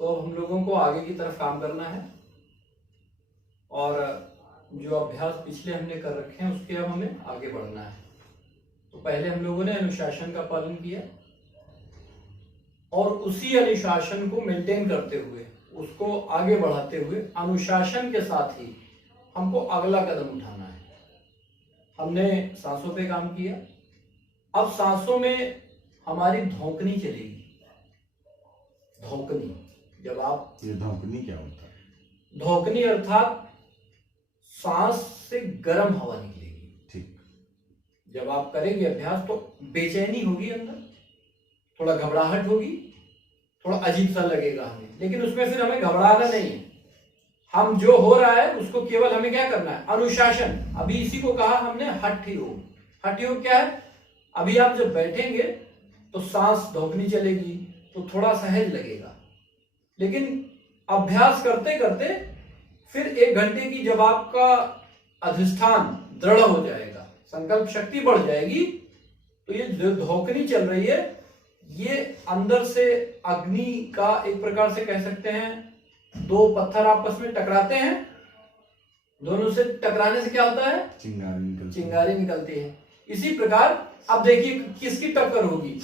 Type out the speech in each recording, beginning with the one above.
तो हम लोगों को आगे की तरफ काम करना है और जो अभ्यास पिछले हमने कर रखे हैं उसके अब हमें आगे बढ़ना है। तो पहले हम लोगों ने अनुशासन का पालन किया और उसी अनुशासन को मेंटेन करते हुए, उसको आगे बढ़ाते हुए, अनुशासन के साथ ही हमको अगला कदम उठाना है। हमने सांसों पे काम किया, अब सांसों में हमारी धौंकनी चलेगी। धौंकनी, जब आप, ये धौंकनी क्या होता है? धौंकनी अर्थात सांस से गर्म हवा निकलेगी। ठीक। जब आप करेंगे अभ्यास तो बेचैनी होगी, अंदर थोड़ा घबराहट होगी, थोड़ा अजीब सा लगेगा हमें, लेकिन उसमें फिर हमें घबराना नहीं है। हम जो हो रहा है उसको केवल हमें क्या करना है, अनुशासन। अभी इसी को कहा हमने हठ योग। हठ योग क्या है? अभी आप जब बैठेंगे तो सांस धौंकनी चलेगी तो थोड़ा सहज लगेगा, लेकिन अभ्यास करते करते फिर 1 घंटे की जब आपका अधिष्ठान दृढ़ हो जाएगा, संकल्प शक्ति बढ़ जाएगी, तो ये जो धौंकनी चल रही है ये अंदर से अग्नि का, एक प्रकार से कह सकते हैं, 2 पत्थर आपस में टकराते हैं, दोनों से टकराने से क्या होता है? चिंगारी निकलती है। इसी प्रकार अब देखिए किसकी टक्कर होगी,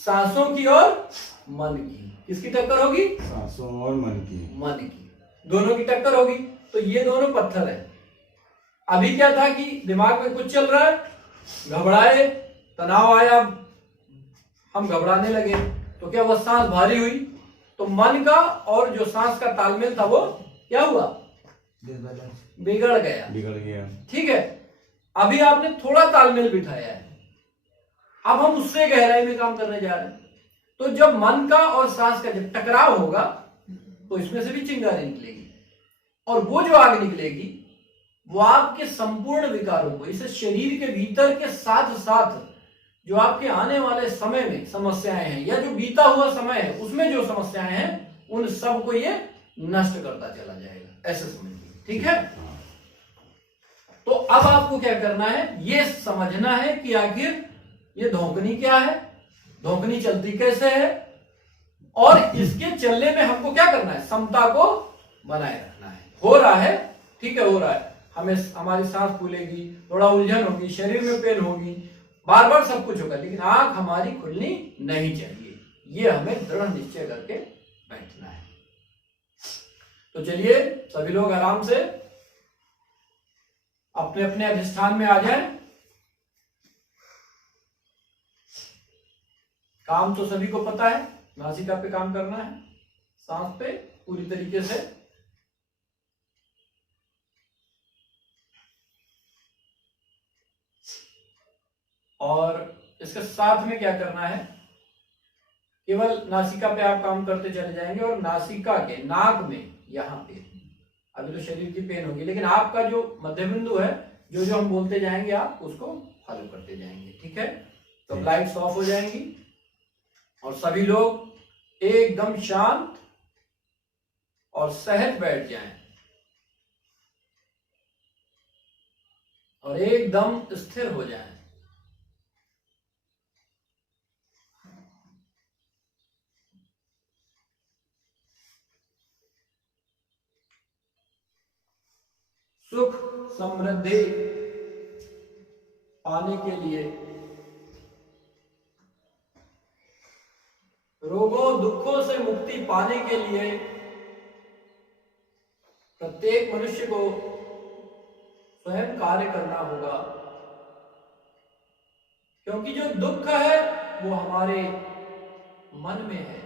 सांसों की और मन की। किसकी टक्कर होगी? सांसों और मन की। मन की, दोनों की टक्कर होगी। तो ये दोनों पत्थर है। अभी क्या था कि दिमाग में कुछ चल रहा है, घबराए, तनाव आया, हम घबराने लगे, तो क्या वह सांस भारी हुई, तो मन का और जो सांस का तालमेल था वो क्या हुआ? बिगड़ गया। ठीक है, अभी आपने थोड़ा तालमेल बिठाया है, अब हम उससे गहराई में काम करने जा रहे हैं। तो जब मन का और सांस का जब टकराव होगा तो इसमें से भी चिंगारी निकलेगी, और वो जो आग निकलेगी वो आपके संपूर्ण विकारों को, इस शरीर के भीतर के साथ साथ जो आपके आने वाले समय में समस्याएं हैं या जो बीता हुआ समय है उसमें जो समस्याएं हैं उन सब को ये नष्ट करता चला जाएगा, ऐसे समझिए। ठीक है, तो अब आपको क्या करना है, ये समझना है कि आखिर ये धौंकनी क्या है, धौंकनी चलती कैसे है, और इसके चलने में हमको क्या करना है, समता को बनाए रखना है। हो रहा है, ठीक है, हो रहा है, हमें हमारी सांस फूलेगी, थोड़ा उलझन होगी, शरीर में पेन होगी, बार बार सब कुछ होगा, लेकिन आंख हमारी खुलनी नहीं चाहिए। ये हमें दृढ़ निश्चय करके बैठना है। तो चलिए सभी लोग आराम से अपने अपने अधिष्ठान में आ जाएं। काम तो सभी को पता है, नासिका पे काम करना है, सांस पे पूरी तरीके से। और इसके साथ में क्या करना है, केवल नासिका पे आप काम करते चले जाएंगे और नासिका के नाक में यहां पे, अभी तो शरीर की पेन होगी, लेकिन आपका जो मध्य बिंदु है, जो जो हम बोलते जाएंगे आप उसको फॉलो करते जाएंगे। ठीक है, तो लाइट्स ऑफ हो जाएंगी और सभी लोग एकदम शांत और सहज बैठ जाएं और एकदम स्थिर हो जाएं। सुख समृद्धि पाने के लिए, रोगों दुखों से मुक्ति पाने के लिए प्रत्येक मनुष्य को स्वयं कार्य करना होगा, क्योंकि जो दुख है वो हमारे मन में है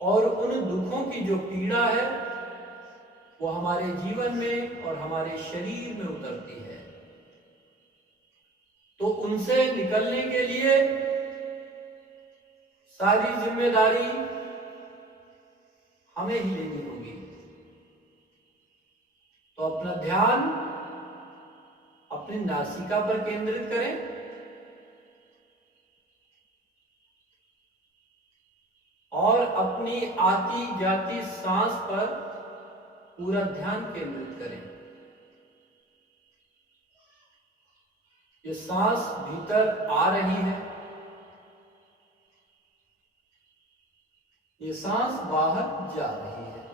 और उन दुखों की जो पीड़ा है वो हमारे जीवन में और हमारे शरीर में उतरती है। तो उनसे निकलने के लिए सारी जिम्मेदारी हमें ही लेनी होगी। तो अपना ध्यान अपनी नासिका पर केंद्रित करें और अपनी आती जाती सांस पर पूरा ध्यान केंद्रित करें। ये सांस भीतर आ रही है, ये सांस बाहर जा रही है।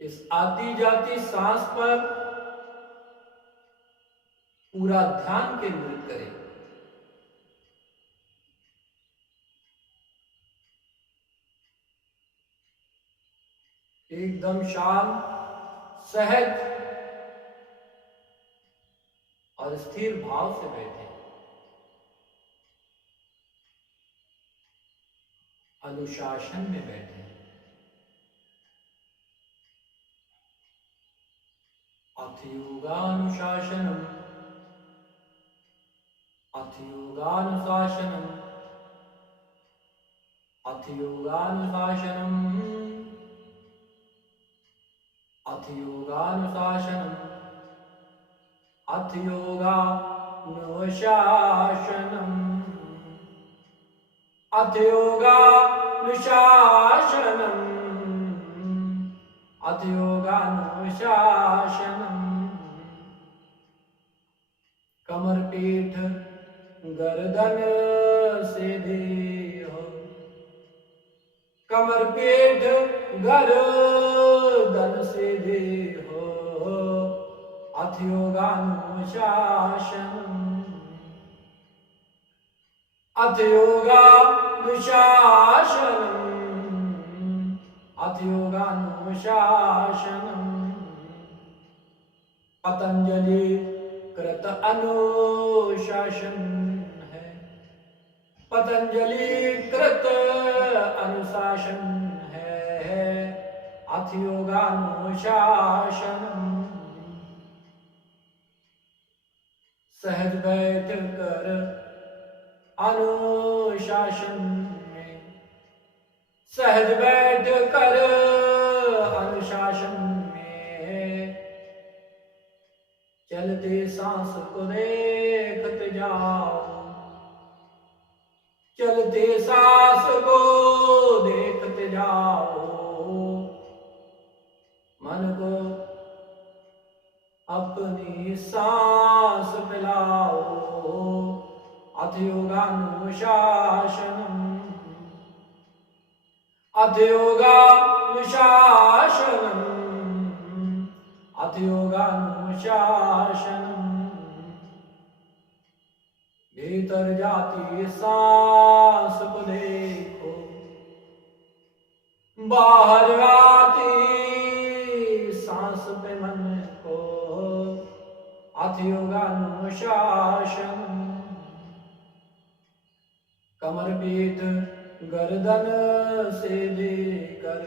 इस आती जाती सांस पर पूरा ध्यान केंद्रित करें। एकदम शांत, सहज और स्थिर भाव से बैठे। अनुशासन में बैठे। अथयोगानुशासनम, अथयोगानुशासनम, अथयोगानुशासनम, अथयोगानुशासनम, अथयोगानुशासनम, अथयोगानुशासनम, अथयोगानुशासनम। कमर पीठ गर्दन सीधी हो, कमर पीठ गर्दन सीधी हो। अथयोगानुशासनम, अथयोगानुशासनम, अथयोगानुशासनम। पतंजलि कृत अनुशासन है, पतंजलि कृत अनुशासन है। अथयोगानुशासनम। सहज बैठ कर अनुशासन में, सहज बैठ कर अनुशासन में चलते सांस को देखते जाओ, चलते सांस को देखते जाओ। मन को अपनी सांस पिलाओ। अथयोगानुशासनम, अथयोगानुशासनम, अथयोगानुशासनम। भीतर जाती सांस को देखो, बाहर आती सांस पे मन को। अथयोगानुशासनम। कमर पीठ गर्दन से लेकर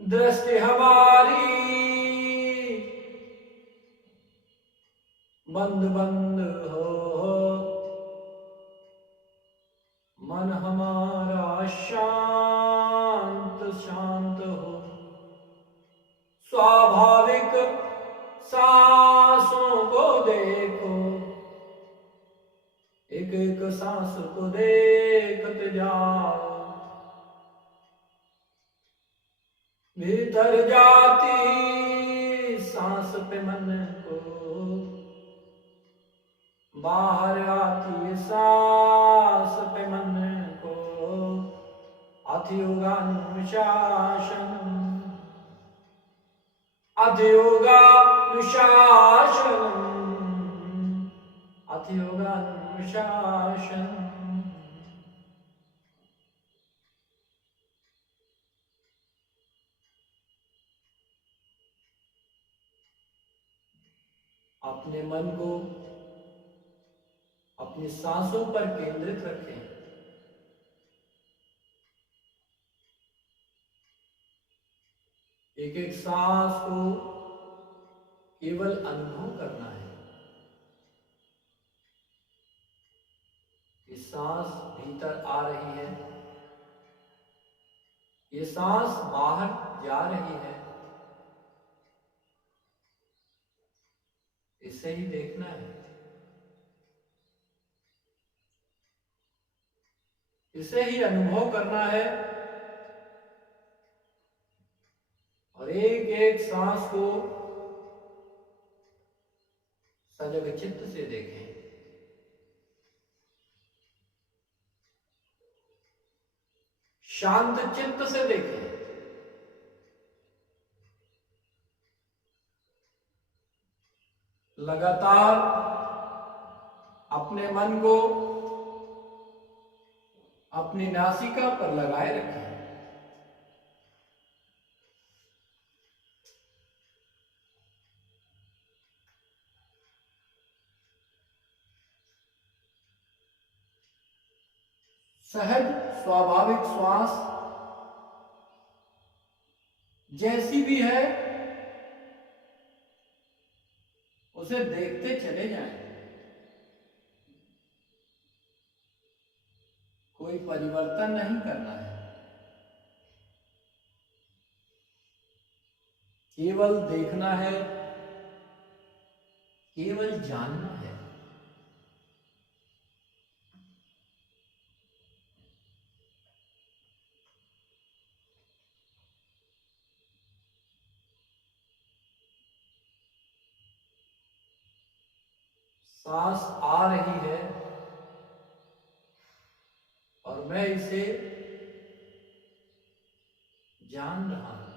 दृष्टि हमारी बंद बंद हो, मन हमारा शांत शांत हो। स्वाभाविक सांसों को देखो, एक एक सांस को देखते जाओ। भीतर जाती सांस पे मन को, बाहर आती सांस पे मन को। अथयोगानुशासनम, अथयोगानुशासनम, अथयोगानुशासनम। अपने मन को अपनी सांसों पर केंद्रित रखें। एक एक सांस को केवल अनुभव करना है। ये सांस भीतर आ रही है, ये सांस बाहर जा रही है, इसे ही देखना है, इसे ही अनुभव करना है। और एक एक सांस को सजग चित्त से देखें। शांत चित्त से देखें। लगातार अपने मन को अपनी नासिका पर लगाए रखें। सहज स्वाभाविक श्वास जैसी भी है उसे देखते चले जाएं। कोई परिवर्तन नहीं करना है, केवल देखना है, केवल जानना है। सांस आ रही है और मैं इसे जान रहा हूं,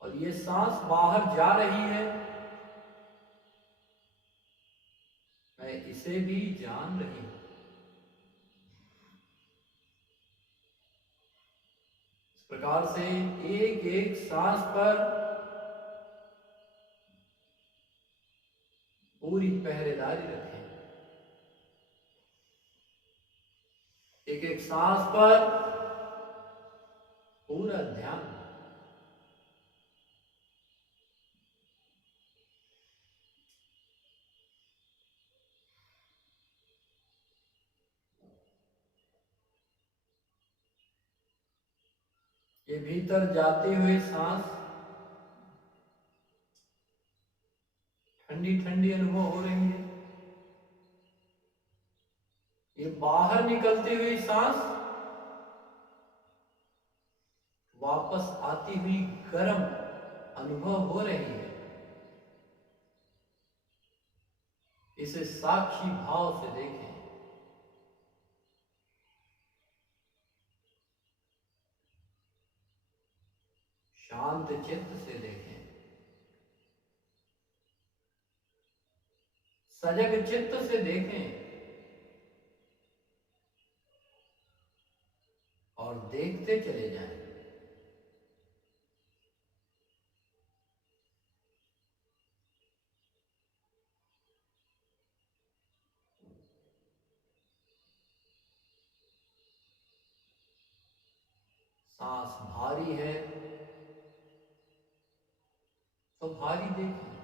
और ये सांस बाहर जा रही है, मैं इसे भी जान रही हूं। इस प्रकार से एक एक सांस पर पूरी पहरेदारी रखें। एक एक सांस पर पूरा ध्यान। ये भीतर जाते हुए सांस ठंडी ठंडी अनुभव हो रही है। ये बाहर निकलती हुई सांस वापस आती हुई गर्म अनुभव हो रही है। इसे साक्षी भाव से देखें। शांत चित्त से देखें। सजग चित्त से देखें और देखते चले जाएं। सांस भारी है तो भारी देखें।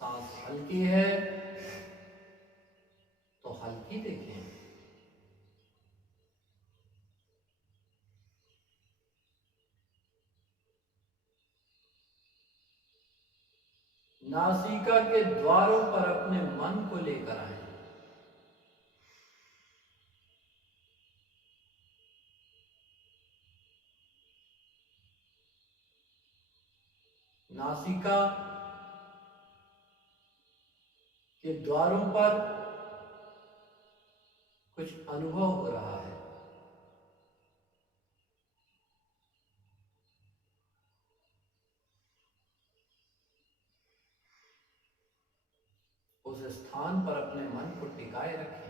सांस हल्की है तो हल्की देखें। नासिका के द्वारों पर अपने मन को लेकर आए। नासिका के द्वारों पर कुछ अनुभव हो रहा है। उस स्थान पर अपने मन को टिकाए रखें।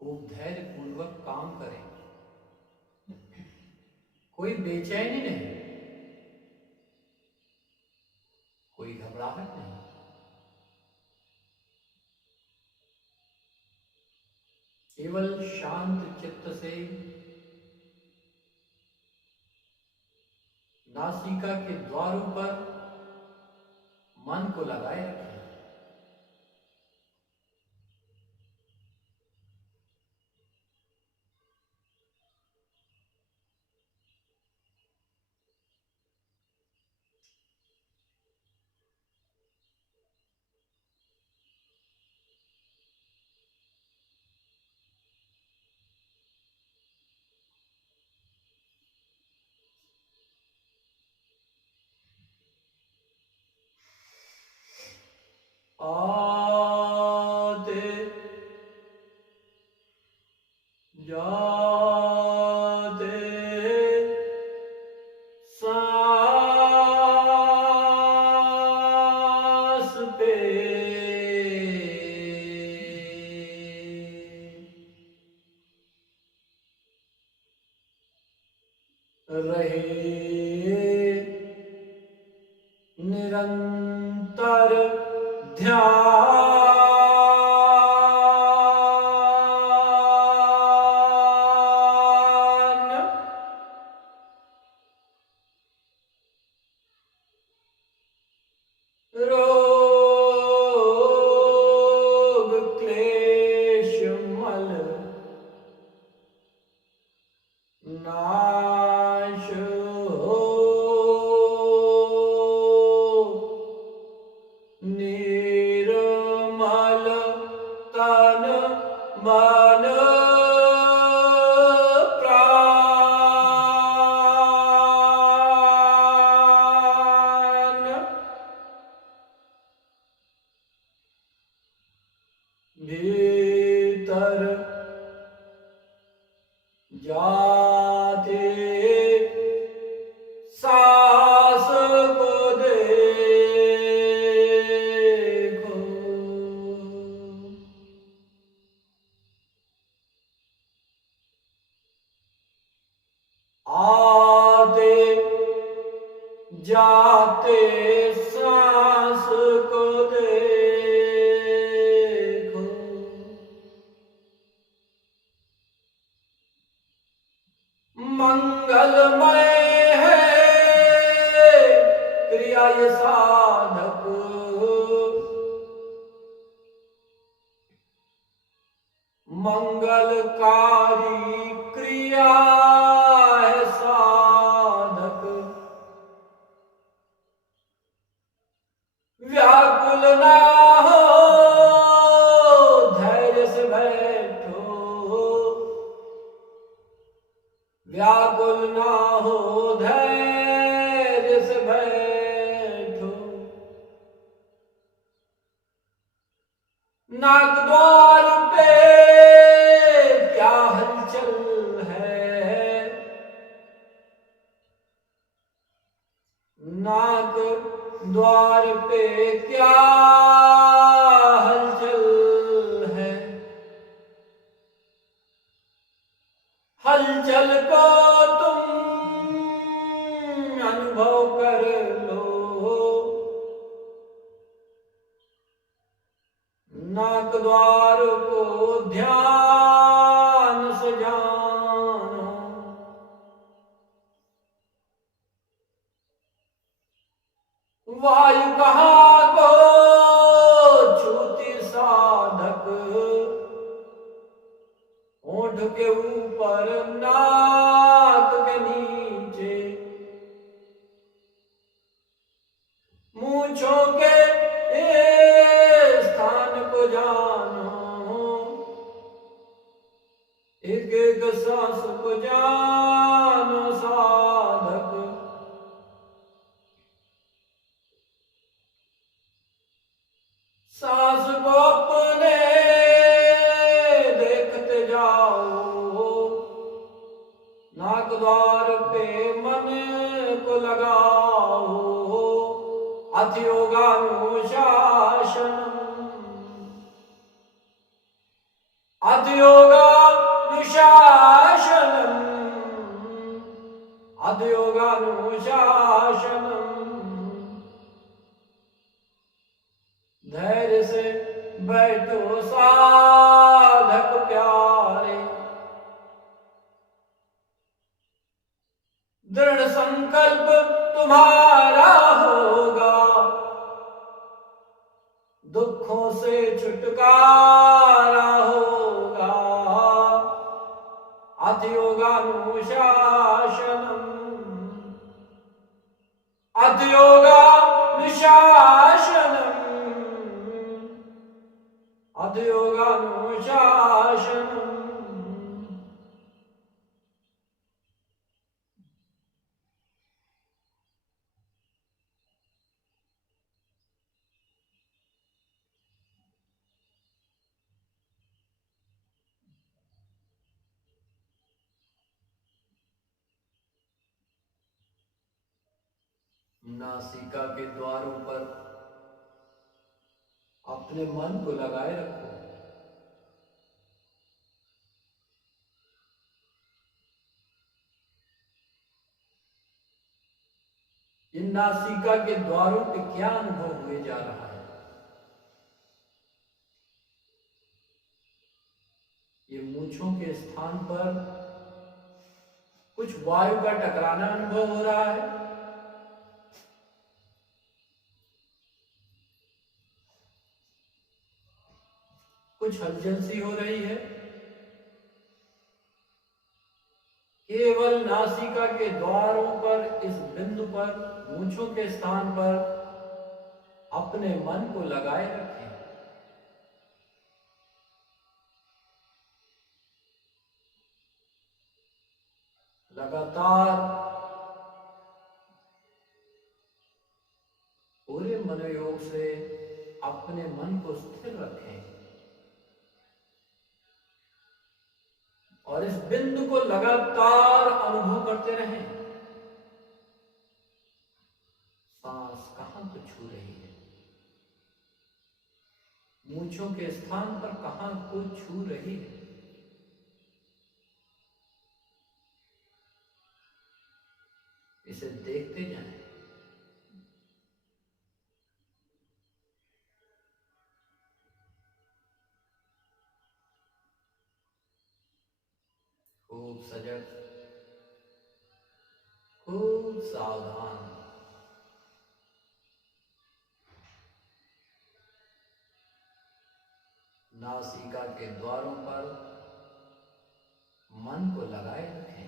खूब धैर्य पूर्वक काम करें। कोई बेचैनी नहीं, कोई घबराहट नहीं। केवल शांत चित्त से नासिका के द्वारों पर मन को लगाए रखें। आते जाते सांस पे रहे निरंतर ध्यान। रोग क्लेश मल नाश हो, निर्मल तन मन प्राण। भीतर जाते सांस को देखो, आते जाते सांस को देखो। मंगलमय है क्रिया ये साधक, मंगलकारी क्रिया है साधक। व्याकुल ना हो, धैर्य से बैठो, व्याकुल ना हो, धैर्य से बैठो। नाक द्वार पे क्या हलचल है, नाक द्वार पे क्या हलचल है। हलचल को तुम अनुभव कर लो, नाक द्वार को ध्यान से जानो। वायु कहाँ को छूती साधक, होठ के ऊपर नाक के नीचे, मूंछों के स्थान को जानो, एक एक सांस को जानो साधक। सांस को अपने देखते जाओ, नाक द्वार पे मन को लगाओ। अतियोगानुशासनम्, अतियोगानुशासनम्, अतियोगानुशासनम्। धैर्य से बैठो साधक प्यारे, दृढ़ संकल्प तुम्हारा होगा, दुखों से छुटकारा होगा। अतियोगानुशासनम्, अतियोगानुशासनम्, अतियोगानुशासनम्। नासिका के द्वारों पर अपने मन को लगाए रखो। इन नासिका के द्वारों पे क्या अनुभव हुए जा रहा है? ये मूंछों के स्थान पर कुछ वायु का टकराना अनुभव हो रहा है। कुछ हलचल सी हो रही है। केवल नासिका के द्वारों पर, इस बिंदु पर, मूंछों के स्थान पर अपने मन को लगाए रखें। लगातार पूरे मनोयोग से अपने मन को स्थिर रखें और इस बिंदु को लगातार अनुभव करते रहें। सांस कहां को छू रही है? मूंछों के स्थान पर कहां को छू रही है? इसे देखते जाएं। खूब सजग, खूब सावधान। नासिका के द्वारों पर मन को लगाए रखें।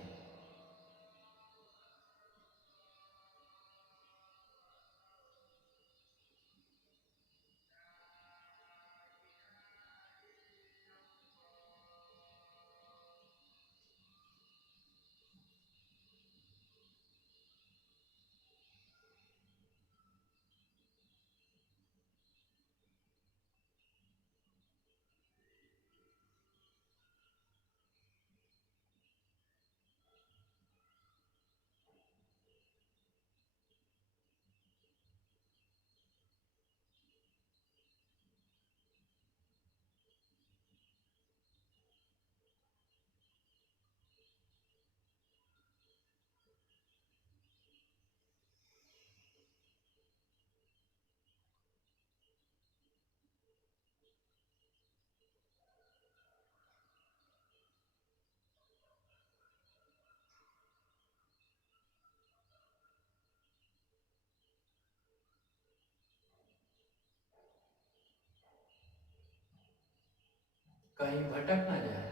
कहीं भटक ना जाए।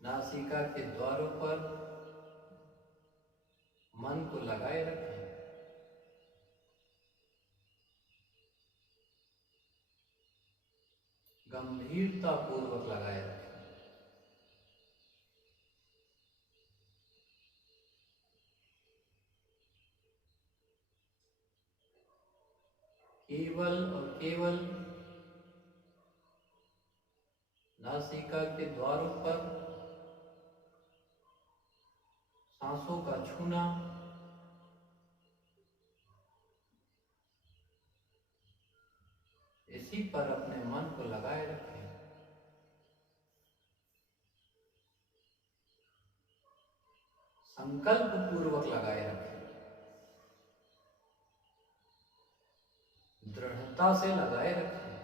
नासिका के द्वारों पर मन को लगाए रखें। गंभीरता पूर्वक लगाए रखें। केवल और केवल नासिका के द्वारों पर सांसों का छूना, इसी पर अपने मन को लगाए रखें। संकल्प पूर्वक लगाए रखें। दृढ़ता से लगाए रखें।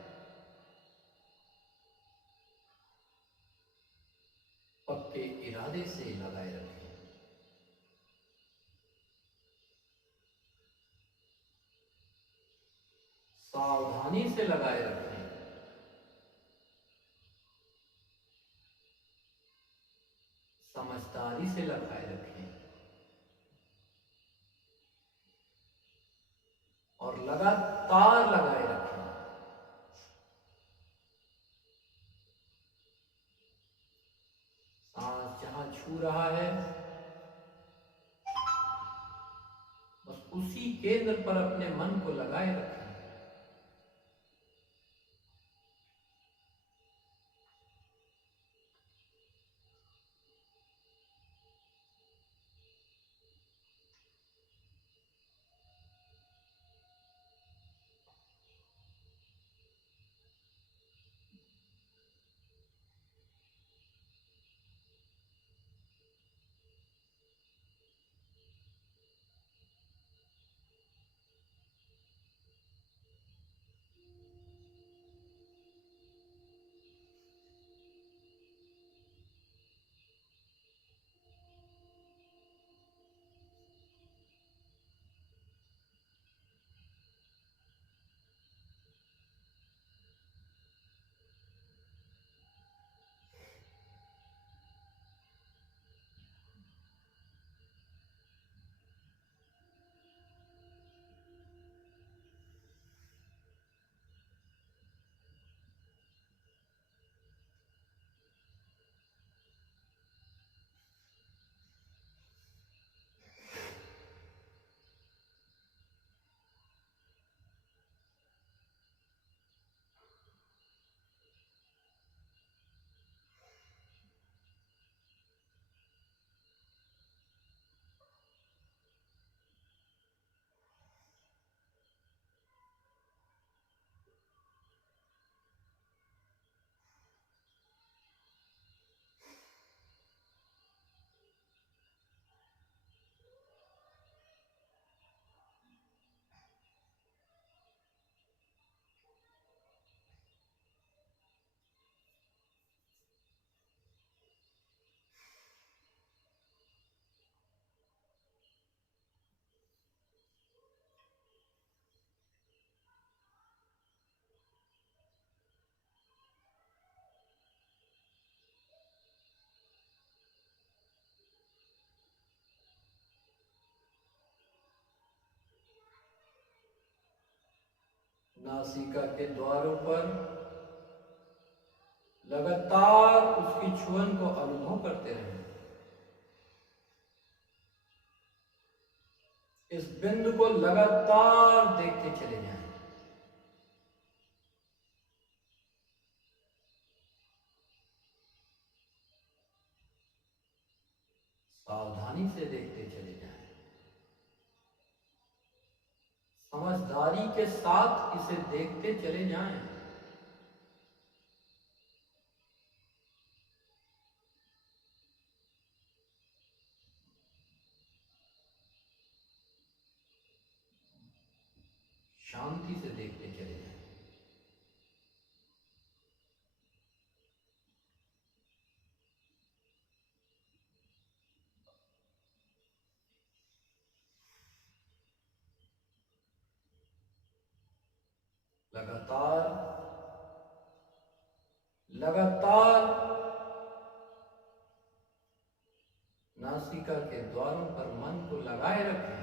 पक्के इरादे से लगाए रखें। सावधानी से लगाए रखें। समझदारी से लगाए रखें और लगातार लगाए रखें। सांस जहां छू रहा है, बस उसी केंद्र पर अपने मन को लगाए रखें। नासिका के द्वारों पर लगातार उसकी छुअन को अनुभव करते रहें। इस बिंदु को लगातार देखते चले जाएं। सावधानी से देखते चले जाएं। समझदारी के साथ इसे देखते चले जाएं। शांति से देखते चले जाएं। लगातार लगातार नासिका के द्वारों पर मन को लगाए रखें।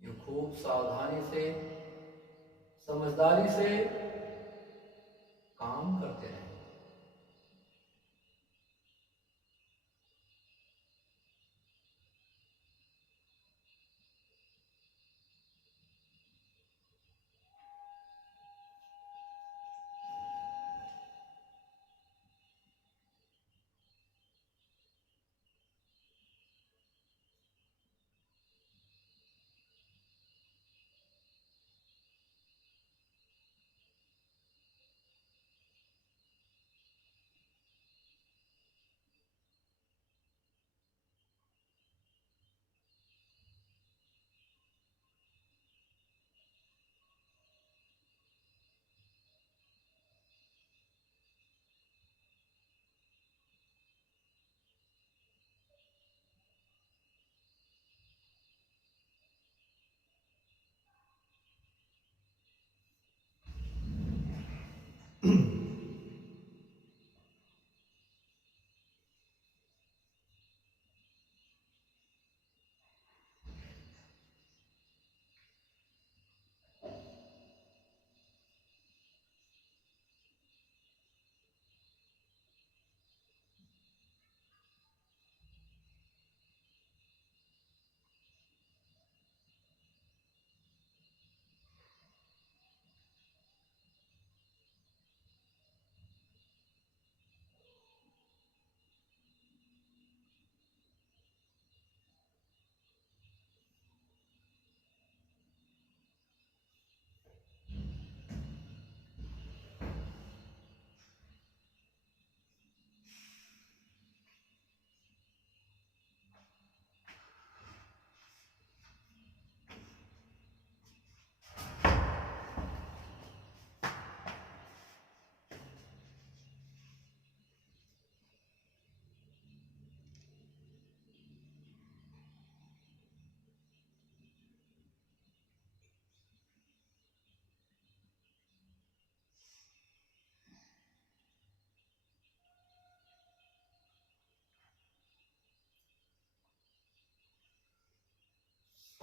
ये खूब सावधानी से, समझदारी से काम करते रहें।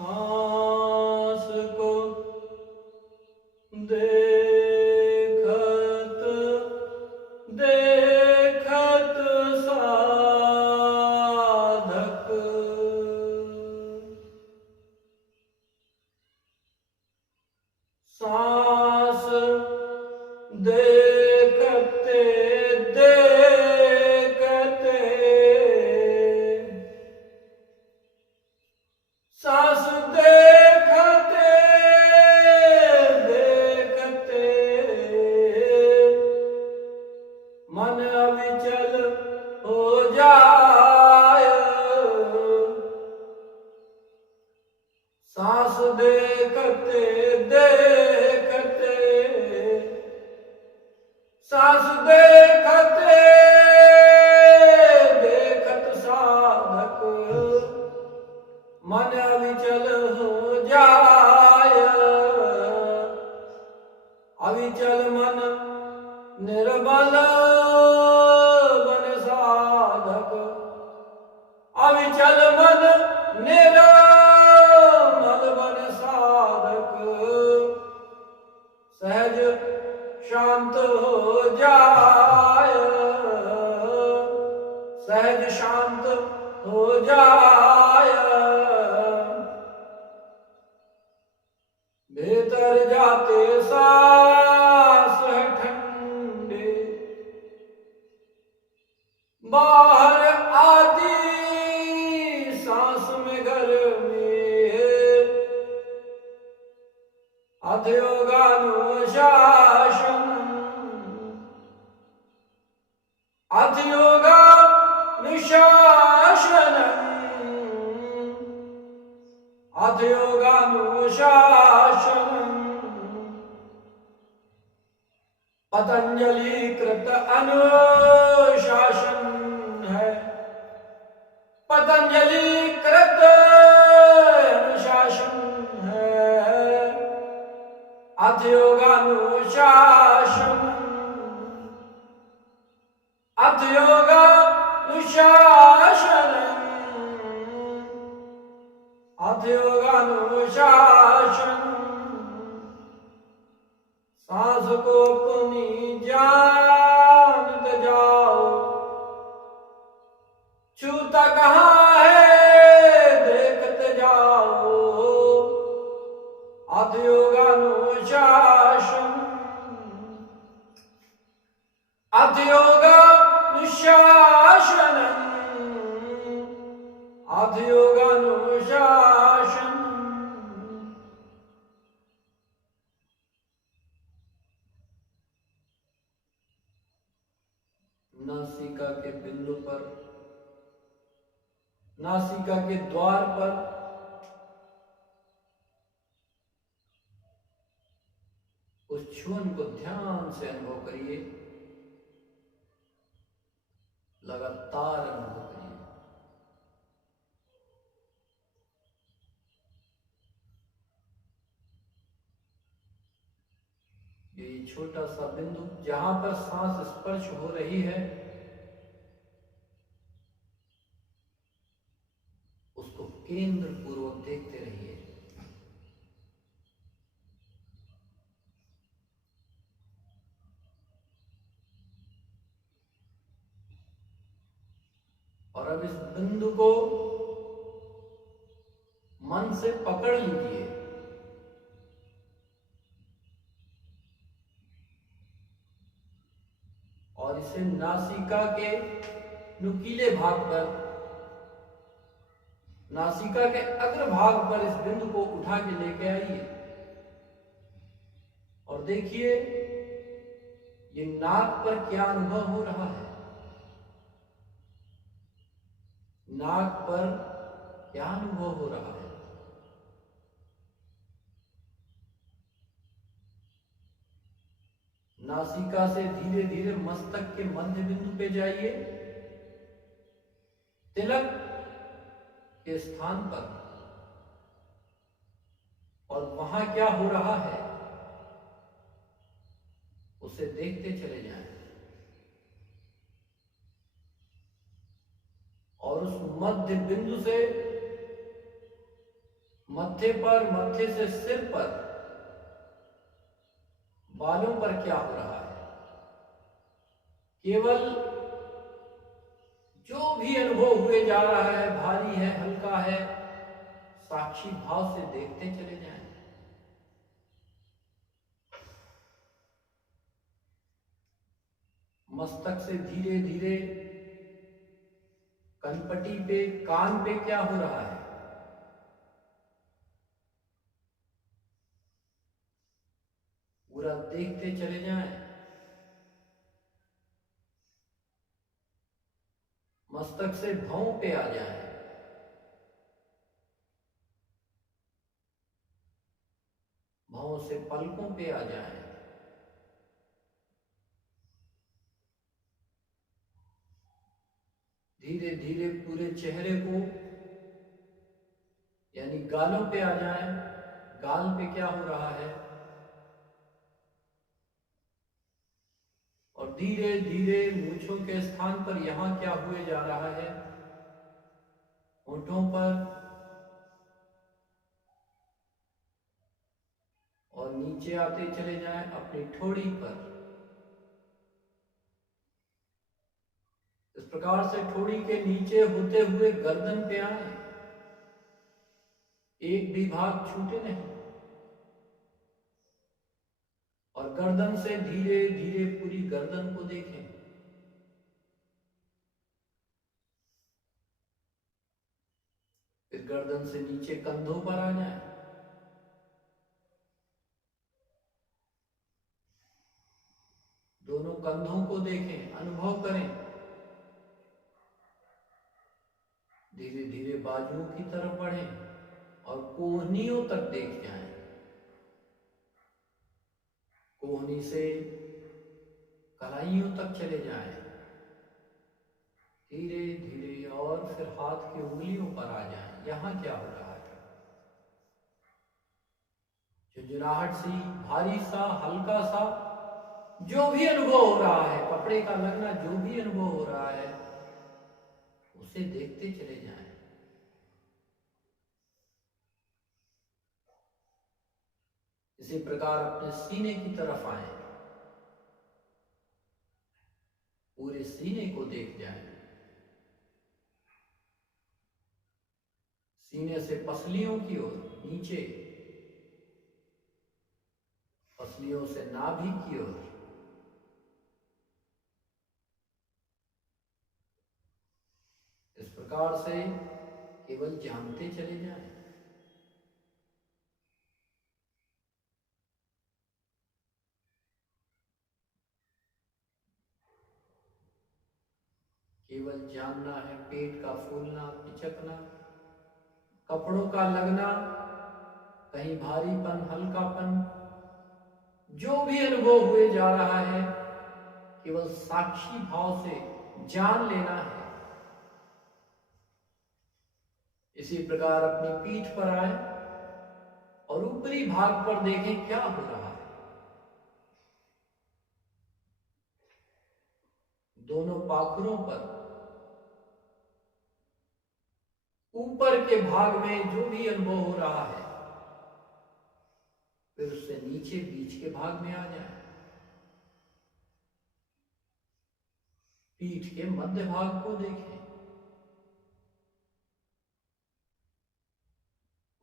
सांस को देखत देखत साधक सांस देखते देखते सांस देखते देखते मन अविचल हो जाए। सांस देखते देखते मन अविचल हो जाय, अविचल मन निर्मल बन साधक, अविचल मन निर्मल बन साधक, सहज शांत हो जाय, सहज शांत हो जाय, भीतर जाते सांस है ठंडे, बाहर आती सांस में गर्मी, अथ योगानुशासन, अथ योगानुशासन, अथ योगानुशासन, पतंजलि कृत अनुशासन है, पतंजलि कृत अनुशासन है, अथ योगानुशासन, अथ योगानुशासन, अथ योगानुशासन, सांस को अपनी जानत जाओ, छूता कहाँ है देखते जाओ, अथ योगानुशासन, अथ योगानुशासन, अथ योगानुशासन। नासिका के बिंदु पर, नासिका के द्वार पर उस छुअन को ध्यान से अनुभव करिए, लगातार अनुभव करिए। ये छोटा सा बिंदु जहां पर सांस स्पर्श हो रही है, उसको केंद्र पूर्वक देखते रहिए। और अब इस बिंदु को मन से पकड़ लीजिए, और इसे नासिका के नुकीले भाग पर, नासिका के अग्र भाग पर इस बिंदु को उठा के लेके आइए और देखिए ये नाक पर क्या अनुभव हो रहा है, नाक पर क्या अनुभव हो रहा है। नासिका से धीरे धीरे मस्तक के मध्य बिंदु पे जाइए, तिलक के स्थान पर, और वहां क्या हो रहा है उसे देखते चले जाएं, और उस मध्य बिंदु से मत्थे पर, मत्थे से सिर पर, बालों पर क्या हो रहा है, केवल जो भी अनुभव हुए जा रहा है, भारी है, हल्का है, साक्षी भाव से देखते चले जाएं। मस्तक से धीरे धीरे कनपटी पे, कान पे क्या हो रहा है, पूरा देखते चले जाएं। मस्तक से भौं पे आ जाएं, भौं से पलकों पे आ जाएं, धीरे धीरे पूरे चेहरे को यानी गालों पे आ जाएं, गाल पे क्या हो रहा है, और धीरे धीरे मूंछों के स्थान पर यहां क्या हुए जा रहा है, होठों पर, और नीचे आते चले जाएं अपनी ठोड़ी पर। इस प्रकार से ठोड़ी के नीचे होते हुए गर्दन पे आए, एक भी भाग छूटे नहीं, और गर्दन से धीरे धीरे पूरी गर्दन को देखें। फिर गर्दन से नीचे कंधों पर आ जाए, दोनों कंधों को देखें, अनुभव करें। धीरे धीरे बाजुओं की तरफ बढ़ें और कोहनियों तक देख जाएं। कोहनी से कलाइयों तक चले जाएं, धीरे धीरे, और फिर हाथ की उंगलियों पर आ जाएं। यहां क्या हो रहा है, झुंझुनाहट सी, भारी सा, हल्का सा, जो भी अनुभव हो रहा है, कपड़े का लगना, जो भी अनुभव हो रहा है, उसे देखते चले जाएं। इसी प्रकार अपने सीने की तरफ आए, पूरे सीने को देख जाएं। सीने से पसलियों की ओर नीचे, पसलियों से नाभि की ओर, इस प्रकार से केवल जानते चले जाएं। केवल जानना है पेट का फूलना, पिचकना, कपड़ों का लगना, कहीं भारीपन, हल्कापन, जो भी अनुभव हुए जा रहा है, केवल साक्षी भाव से जान लेना है। इसी प्रकार अपनी पीठ पर आए और ऊपरी भाग पर देखें क्या हो रहा है। दोनों पाखुरों पर, ऊपर के भाग में जो भी अनुभव हो रहा है, फिर उससे नीचे बीच के भाग में आ जाए। पीठ के मध्य भाग को देखें,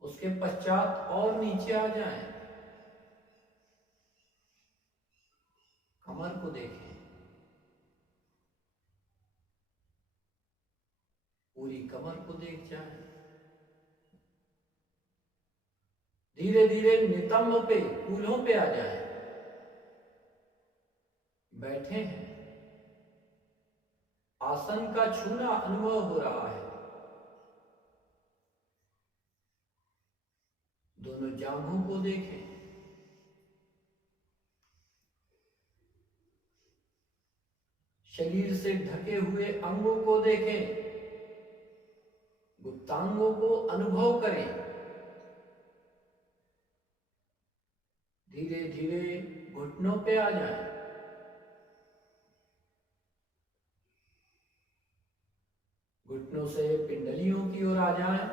उसके पश्चात और नीचे आ जाएं। कमर को देखें, पूरी कमर को देख जाएं। धीरे धीरे नितंब पे, कूल्हों पे आ जाएं। बैठे हैं, आसन का छूना अनुभव हो रहा है। दोनों जांघों को देखें, शरीर से ढके हुए अंगों को देखें, गुप्तांगों को अनुभव करें। धीरे धीरे घुटनों पे आ जाएं। घुटनों से पिंडलियों की ओर आ जाएं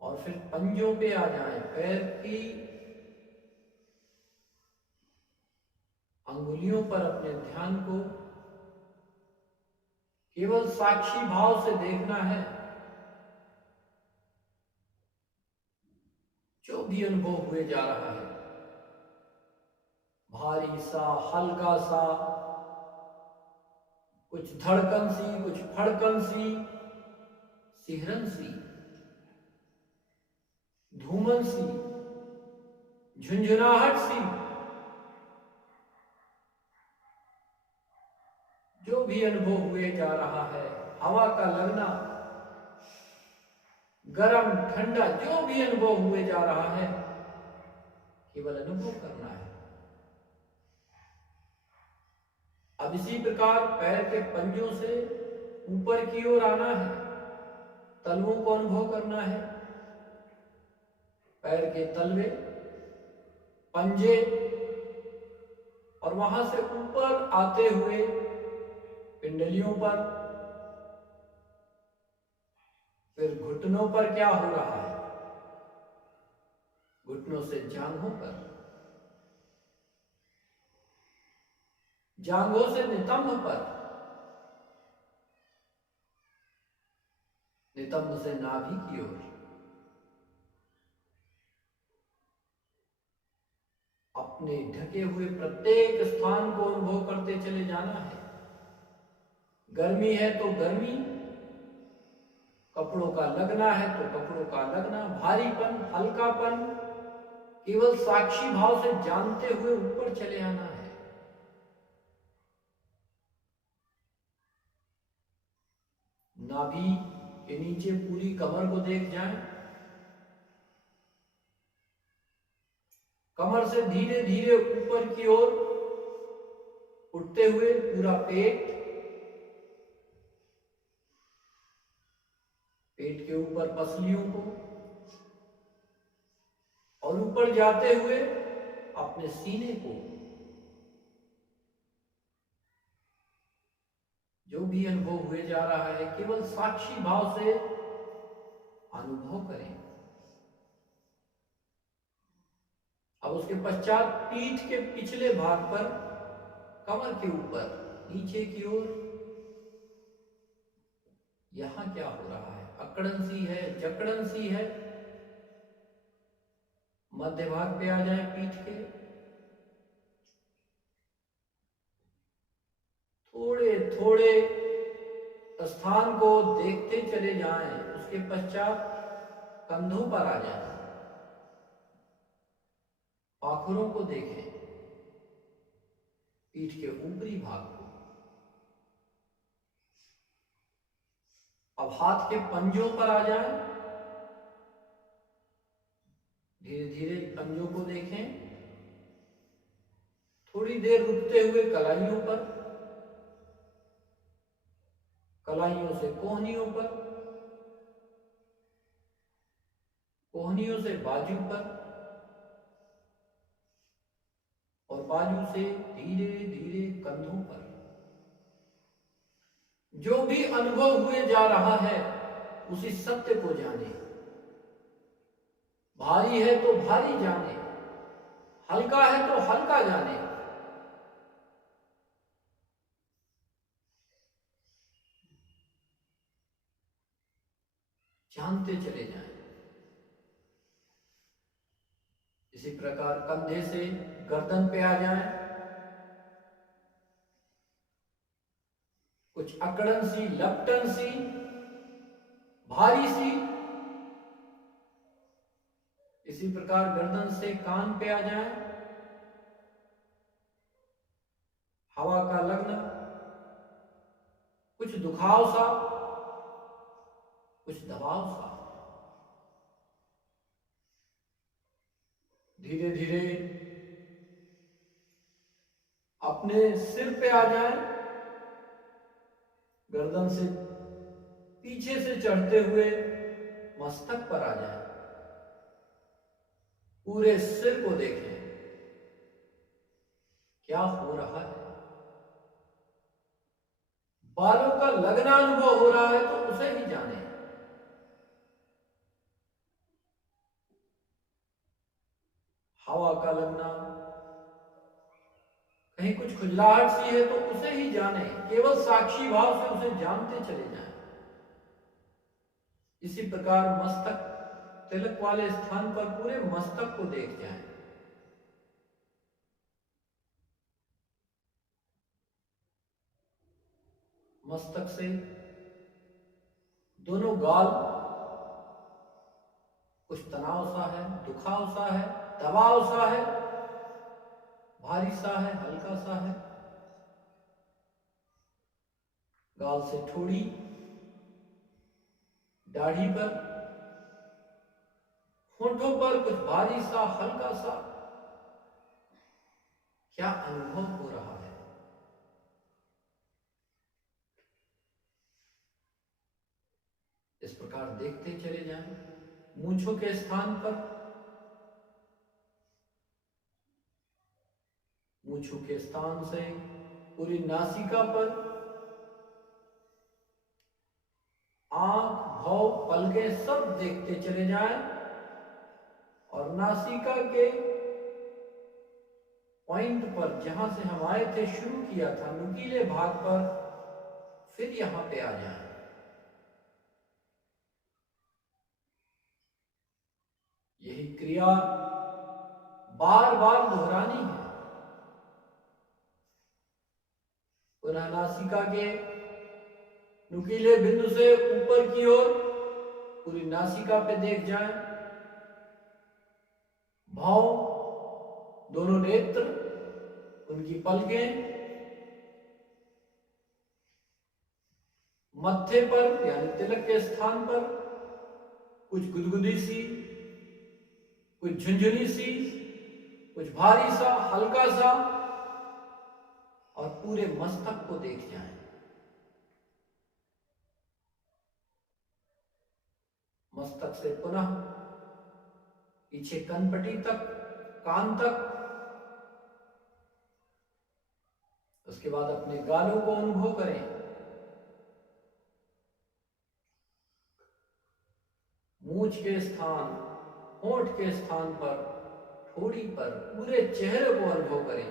और फिर पंजों पे आ जाएं। पैर की अंगुलियों पर अपने ध्यान को केवल साक्षी भाव से देखना है। जो भी अनुभव हुए जा रहा है, भारी सा, हल्का सा, कुछ धड़कन सी, कुछ फड़कन सी, सिहरन सी, धूमन सी, झुंझुनाहट सी, जो भी अनुभव हुए जा रहा है, हवा का लगना, गरम ठंडा, जो भी अनुभव हुए जा रहा है, केवल अनुभव करना है। अब इसी प्रकार पैर के पंजों से ऊपर की ओर आना है, तलवों को अनुभव करना है, पैर के तलवे, पंजे, और वहां से ऊपर आते हुए पिंडलियों पर, फिर घुटनों पर क्या हो रहा है, घुटनों से जांघों पर, जांघों से नितंब पर, नितंब से नाभि की ओर, अपने ढके हुए प्रत्येक स्थान को अनुभव करते चले जाना है। गर्मी है तो गर्मी, कपड़ों का लगना है तो कपड़ों का लगना, भारीपन, हल्कापन, केवल साक्षी भाव से जानते हुए ऊपर चले आना है। नाभि के नीचे पूरी कमर को देख जाएं, कमर से धीरे धीरे ऊपर की ओर उठते हुए पूरा पेट, पेट के ऊपर पसलियों को, और ऊपर जाते हुए अपने सीने को। जो भी अनुभव हुए जा रहा है केवल साक्षी भाव से अनुभव करें। अब उसके पश्चात पीठ के पिछले भाग पर, कमर के ऊपर नीचे की ओर, यहां क्या हो रहा है, अकड़न सी है, जकड़न सी है। मध्य भाग पे आ जाए पीठ के, थोड़े थोड़े स्थान को देखते चले जाएं। उसके पश्चात कंधों पर आ जाएं, पाखुरों को देखें, पीठ के ऊपरी भाग को। अब हाथ के पंजों पर आ जाएं, धीरे धीरे पंजों को देखें, थोड़ी देर रुकते हुए कलाइयों पर, कलाइयों से कोहनियों पर, कोहनियों से बाजू पर, और बाजू से धीरे धीरे कंधों पर। जो भी अनुभव हुए जा रहा है उसी सत्य को जाने। भारी है तो भारी जाने, हल्का है तो हल्का जाने। जानते चले जाएं। इसी प्रकार कंधे से गर्दन पे आ जाएं, कुछ अकड़न सी, लपटन सी, भारी सी। इसी प्रकार गर्दन से कान पे आ जाएं, हवा का लगना, कुछ दुखाव सा, कुछ दबाव सा। धीरे धीरे अपने सिर पे आ जाएं, गर्दन से पीछे से चढ़ते हुए मस्तक पर आ जाएं, पूरे सिर को देखें क्या हो रहा है। बालों का लगना अनुभव हो रहा है तो उसे ही जाने। हवा का लगना, कहीं कुछ खुजलाहट सी है तो उसे ही जाने। केवल साक्षी भाव से उसे जानते चले जाएं। इसी प्रकार मस्तक, तिलक वाले स्थान पर पूरे मस्तक को देख जाएं। मस्तक से दोनों गाल, कुछ तनाव सा है, दुखाव सा है, दबाव सा है, भारी सा है, हल्का सा है। गाल से ठोड़ी, दाढ़ी पर, होठों पर कुछ भारी सा, हल्का सा। क्या अनुभव हो रहा है। इस प्रकार देखते चले जाएं। मूंछों के स्थान पर, मूंछों के स्थान से पूरी नासिका पर, आंख, भौं, पलकें सब देखते चले जाएं और नासिका के पॉइंट पर, जहां से हम आए थे, शुरू किया था, नुकीले भाग पर, फिर यहां पे आ जाएं। यही क्रिया बार बार दोहरानी है। पुनः नासिका के नुकीले बिंदु से ऊपर की ओर पूरी नासिका पे देख जाएं। भौं, दोनों नेत्र, उनकी पलकें, मत्थे पर यानी तिलक के स्थान पर कुछ गुदगुदी सी, कुछ झुंझुनी सी, कुछ भारी सा, हल्का सा, और पूरे मस्तक को देख जाएं। मस्तक से पुनः पीछे कनपटी तक, कान तक, उसके बाद अपने गालों को अनुभव करें। मूंछ के स्थान, होंठ के स्थान पर, ठोड़ी पर, पूरे चेहरे को अनुभव करें।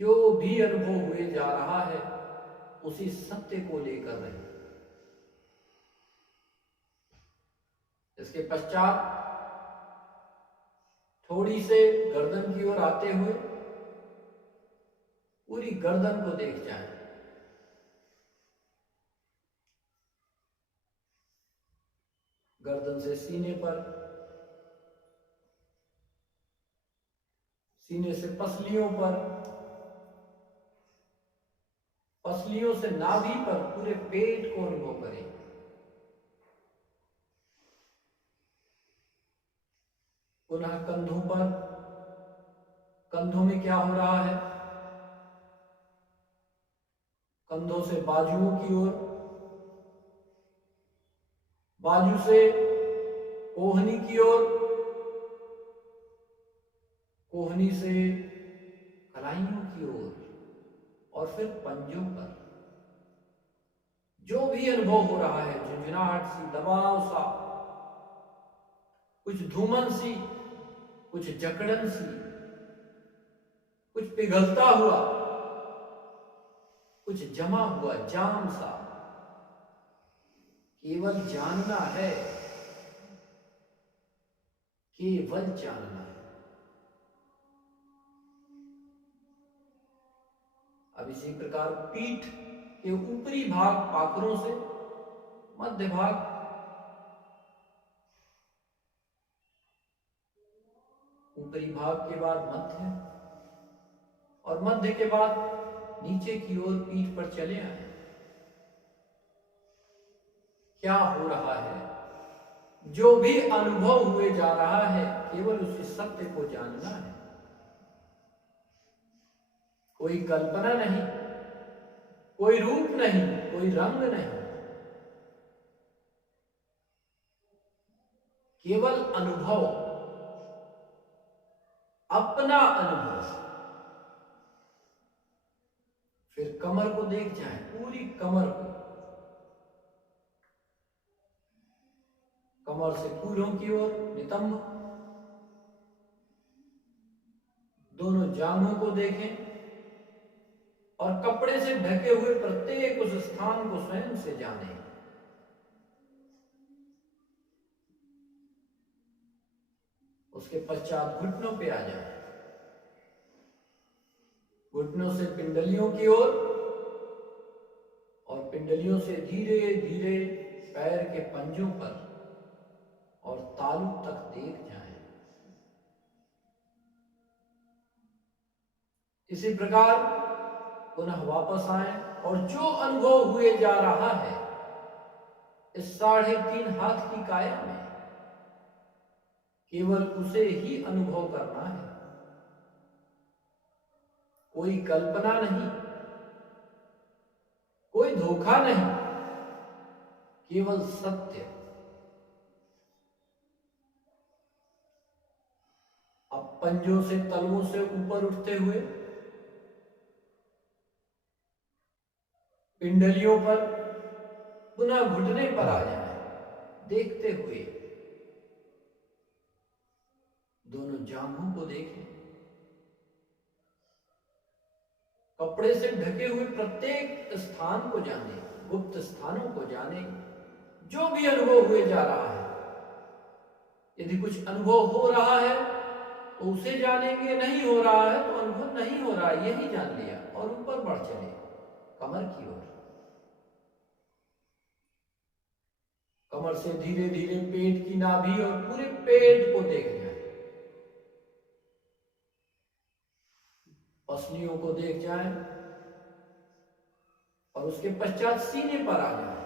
जो भी अनुभव हुए जा रहा है उसी सत्य को लेकर रहें। इसके पश्चात थोड़ी से गर्दन की ओर आते हुए पूरी गर्दन को देख जाएं। गर्दन से सीने पर, सीने से पसलियों पर, पसलियों से नाभि पर, पूरे पेट को अनुभव करें। पुनः कंधों पर, कंधों में क्या हो रहा है, कंधों से बाजुओं की ओर, बाजू से कोहनी की ओर, कोहनी से कलाइयों की ओर, और फिर पंजों पर। जो भी अनुभव हो रहा है, झुंझुनाहट सी, दबाव सा, कुछ धूमन सी, कुछ जकड़न सी, कुछ पिघलता हुआ, कुछ जमा हुआ जाम सा, केवल जानना है, केवल जानना है। अब इसी प्रकार पीठ के ऊपरी भाग, पाखुरों से मध्य भाग, ऊपरी भाग के बाद मध्य, और मध्य के बाद नीचे की ओर पीठ पर चले आए। क्या हो रहा है, जो भी अनुभव हुए जा रहा है, केवल उसी सत्य को जानना है। कोई कल्पना नहीं, कोई रूप नहीं, कोई रंग नहीं, केवल अनुभव, अपना अनुभव। फिर कमर को देख जाए, पूरी कमर को, कमर से कूल्हों की ओर, नितंब, दोनों जांघों को देखें और कपड़े से ढके हुए प्रत्येक उस स्थान को स्वयं से जानें। उसके पश्चात घुटनों पे आ जाए, घुटनों से पिंडलियों की ओर, और पिंडलियों से धीरे धीरे पैर के पंजों पर और तालू तक देख जाएं। इसी प्रकार पुनः वापस आए और जो अनुभव हुए जा रहा है इस 3.5 हाथ की काया में, केवल उसे ही अनुभव करना है। कोई कल्पना नहीं, कोई धोखा नहीं, केवल सत्य। अब पंजों से तलवों से ऊपर उठते हुए पिंडलियों पर पुनः घुटने पर आ जाए, देखते हुए दोनों जांघों को देखें। कपड़े से ढके हुए प्रत्येक स्थान को जाने, गुप्त स्थानों को जाने, जो भी अनुभव हुए जा रहा है। यदि कुछ अनुभव हो रहा है तो उसे जानेंगे, नहीं हो रहा है तो अनुभव नहीं हो रहा है, यही जान लिया और ऊपर बढ़ चले कमर की ओर। कमर से धीरे धीरे पेट की नाभि और पूरे पेट को देख जाए, पसलियों को देख जाए और उसके पश्चात सीने पर आ जाए।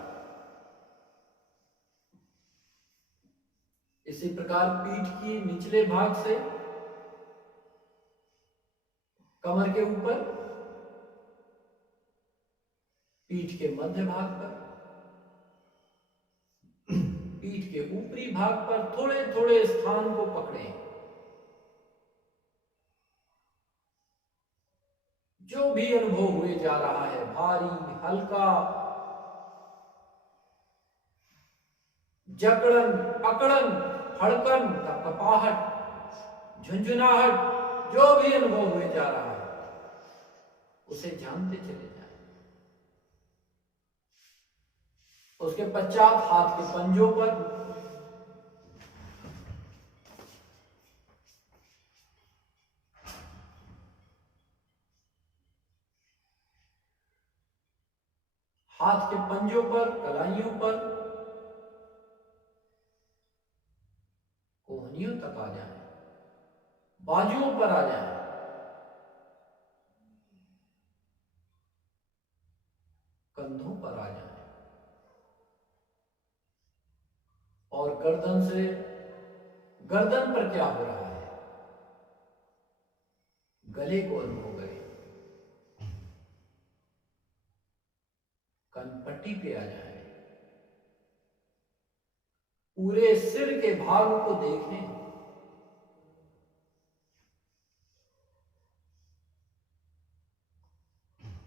इसी प्रकार पीठ की निचले भाग से कमर के ऊपर, पीठ के मध्य भाग पर, पीठ के ऊपरी भाग पर थोड़े थोड़े स्थान को पकड़ें। जो भी अनुभव हुए जा रहा है, भारी, हल्का, जकड़न, अकड़न, फड़कन, कपाहट, झुंझुनाहट, जो भी अनुभव हुए जा रहा है उसे जानते चले जाएं। उसके पश्चात हाथ के पंजों पर कलाइयों पर, कोहनियों तक आ जाएं, बाजुओं पर आ जाएं, कंधों पर आ जाएं और गर्दन पर क्या हो रहा है, गले को अनुभव करें। कनपट्टी पे आ जाएं, पूरे सिर के भाग को देखें।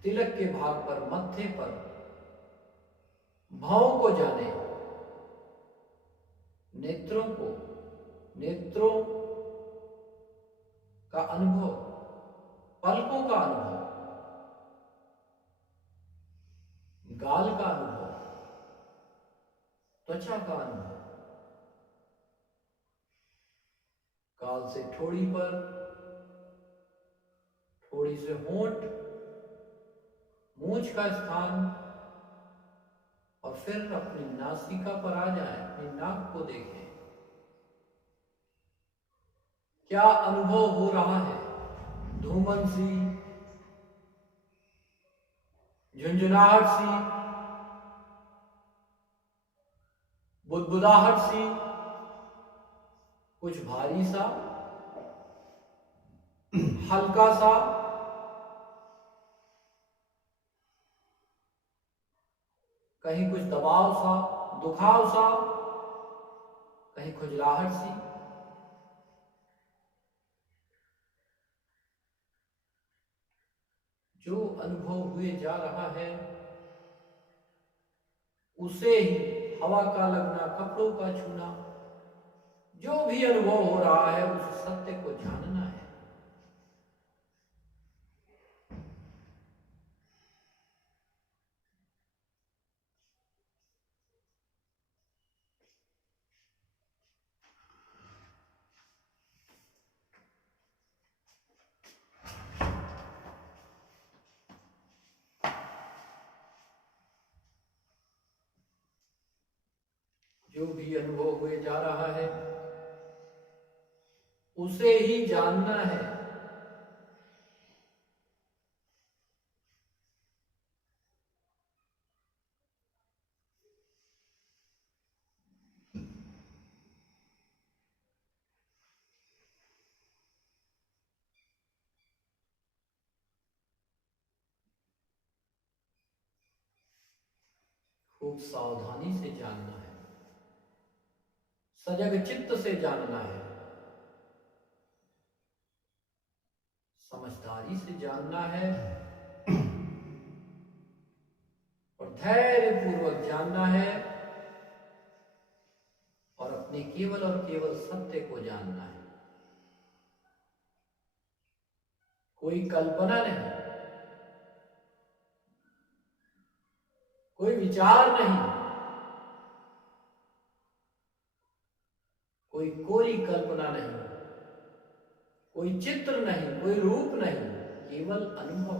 तिलक के भाग पर, मत्थे पर, भावों को जाने, नेत्रों का अनुभव, पलकों का अनुभव, गाल का अनुभव, त्वचा का अनुभव, गाल से ठोड़ी पर, ठोड़ी से होंठ, मूंछ का स्थान और फिर अपनी नासिका पर आ जाएं, अपनी नाक को देखें। क्या अनुभव हो रहा है, धूमन सी, झुंझुनाहट सी, बुदबुदाहट सी, कुछ भारी सा, हल्का सा, कहीं कुछ दबाव सा, दुखाव सा, कहीं खुजलाहट सी। जो अनुभव हुए जा रहा है उसे ही, हवा का लगना, कपड़ों का छूना, जो भी अनुभव हो रहा है उस सत्य को जानना है। जो भी अनुभव हुए जा रहा है उसे ही जानना है। खूब सावधानी से जानना है, सजग चित्त से जानना है, समझदारी से जानना है और धैर्य पूर्वक जानना है और अपने केवल और केवल सत्य को जानना है। कोई कल्पना नहीं, कोई विचार नहीं, कोई कोरी कल्पना नहीं, कोई चित्र नहीं, कोई रूप नहीं, केवल अनुभव।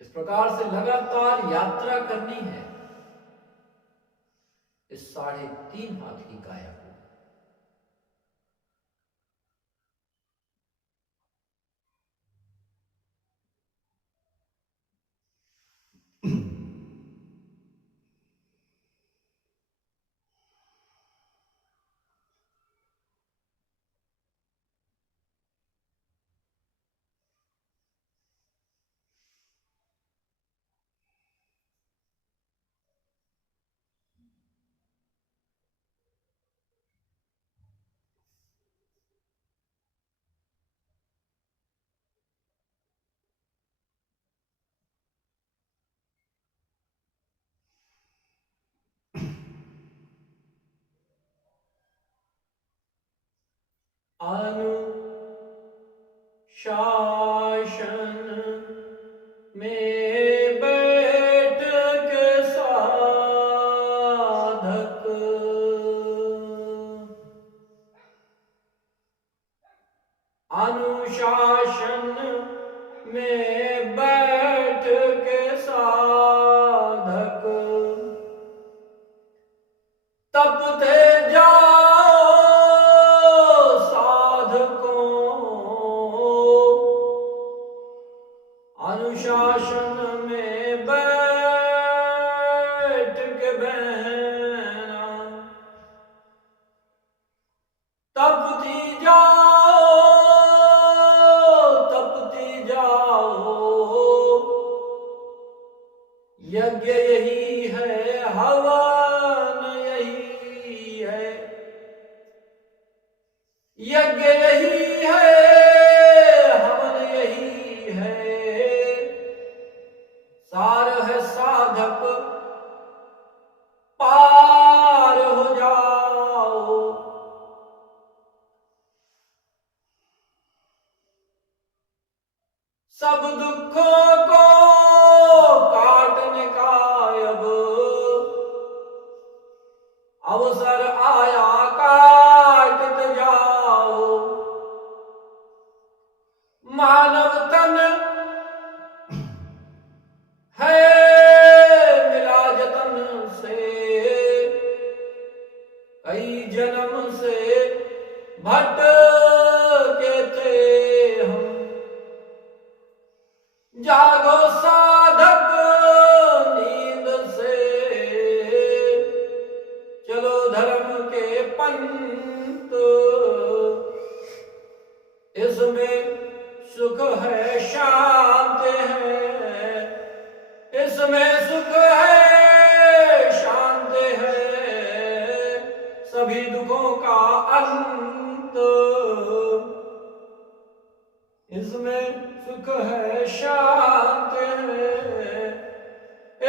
इस प्रकार से लगातार यात्रा करनी है इस 3.5 हाथ की काया को। अनुशासन में बैठ के साधक अनुशासन में बैठ के साधक तपते जाओ साधकों, अनुशासन में बैठ के बहना तपती जाओ, यज्ञ यही है, हवन यही है, यज्ञ यही है, हवन यही है, सार है साधक पार हो जाओ। सब दुखों को काटने का अब अवसर आया, काटते जाओ। मानव तन है मिला जतन से, कई जन्म से भटके थे हम। जागो साधक नींद से, चलो धर्म के पंथ, इसमें सुख है, शांति है, इसमें सुख है, शांति है, सभी दुखों का अंत, इसमें सुख है, शांति है,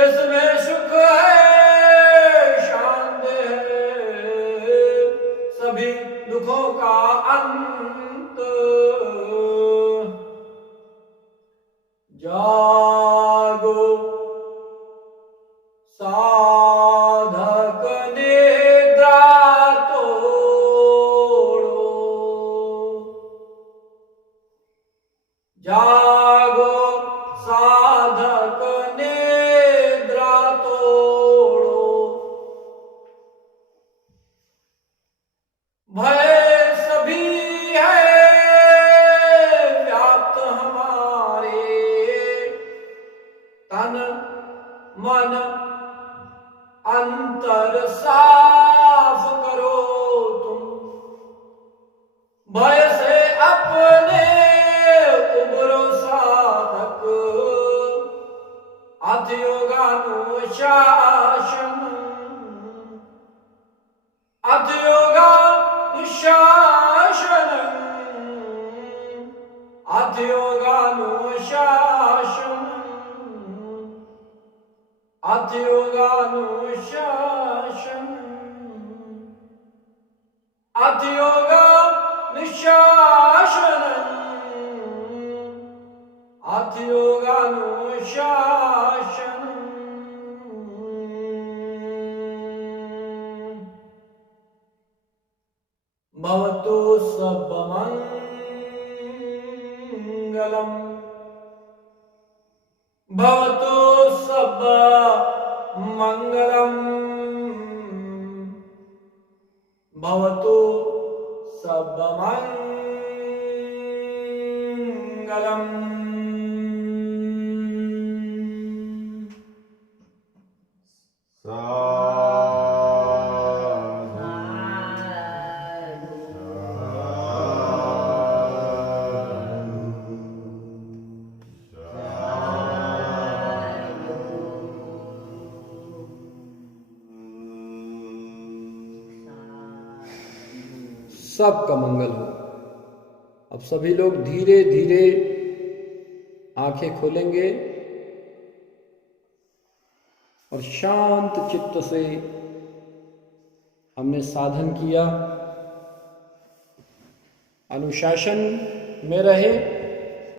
इसमें सुख है, शांति है, सभी दुखों का अंत। जागो साधक निद्रा तोड़ो, जागो साधक निद्रा तोड़ो, भय सभी है व्याप्त हमारे, तन मन अंतर साफ करो तुम, भय से अपने उबरो साधक, अथ योगानु अथ योगानुशासनम् अथ योगानुशासनम् अथ योगानुशासनम् अथ योगानुशासनम् अथ योगानुशासनम् भवतु सर्वमङ्गलम् भवतु सर्वमङ्गलम् भवतु सर्वमङ्गलम् सबका मंगल हो। अब सभी लोग धीरे धीरे आंखें खोलेंगे और शांत चित्त से हमने साधन किया, अनुशासन में रहे,